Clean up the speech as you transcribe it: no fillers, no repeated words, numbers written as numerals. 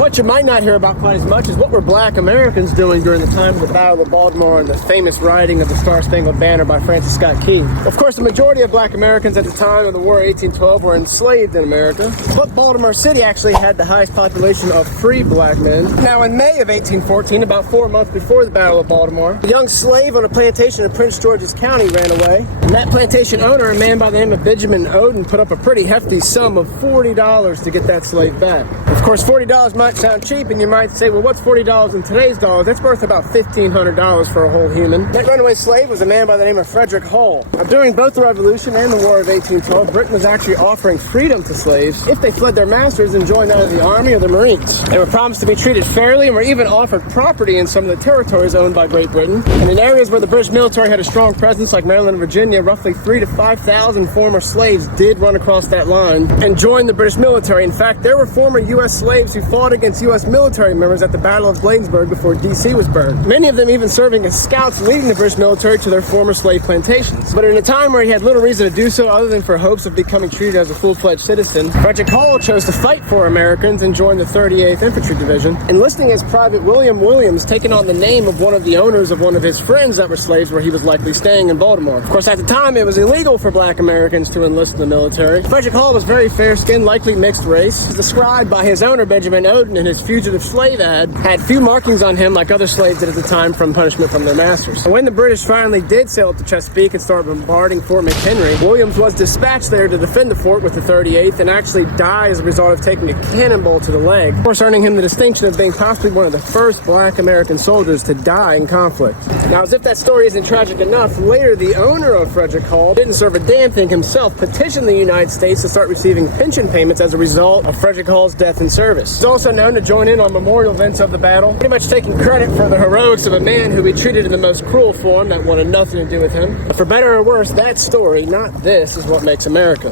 What you might not hear about quite as much is what were black Americans doing during the time of the Battle of Baltimore and the famous writing of the Star-Spangled Banner by Francis Scott Key. Of course, the majority of black Americans at the time of the War of 1812 were enslaved in America, but Baltimore City actually had the highest population of free black men. Now, in May of 1814, about 4 months before the Battle of Baltimore, a young slave on a plantation in Prince George's County ran away, and that plantation owner, a man by the name of Benjamin Odin, put up a pretty hefty sum of $40 to get that slave back. Of course, $40 might sound cheap, and you might say, well, what's $40 in today's dollars? That's worth about $1,500 for a whole human. That runaway slave was a man by the name of Frederick. Now, during both the Revolution and the War of 1812, Britain was actually offering freedom to slaves if they fled their masters and joined either the Army or the Marines. They were promised to be treated fairly and were even offered property in some of the territories owned by Great Britain. And in areas where the British military had a strong presence, like Maryland and Virginia, roughly 3,000 to 5,000 former slaves did run across that line and join the British military. In fact, there were former U.S. slaves who fought against U.S. military members at the Battle of Bladensburg before D.C. was burned. Many of them even serving as scouts leading the British military to their former slave plantations. But in a time where he had little reason to do so other than for hopes of becoming treated as a full-fledged citizen, Frederick Hall chose to fight for Americans and joined the 38th Infantry Division, enlisting as Private William Williams, taking on the name of one of the owners of one of his friends that were slaves where he was likely staying in Baltimore. Of course, at the time, it was illegal for black Americans to enlist in the military. Frederick Hall was very fair-skinned, likely mixed race. Described by his owner, Benjamin Odin, in his fugitive slave ad, had few markings on him like other slaves did at the time from punishment from their masters. When the British finally did sail up to Chesapeake and start bombarding Fort McHenry, Williams was dispatched there to defend the fort with the 38th and actually died as a result of taking a cannonball to the leg, of course earning him the distinction of being possibly one of the first black American soldiers to die in conflict. Now, as if that story isn't tragic enough, later the owner of Frederick Hall didn't serve a damn thing himself, petitioned the United States to start receiving pension payments as a result of Frederick Hall's death in service. He's also known to join in on memorial events of the battle, pretty much taking credit for the heroics of a man who he treated in the most cruel form that wanted nothing to do with him. But for better or worse, that story, not this, is what makes America.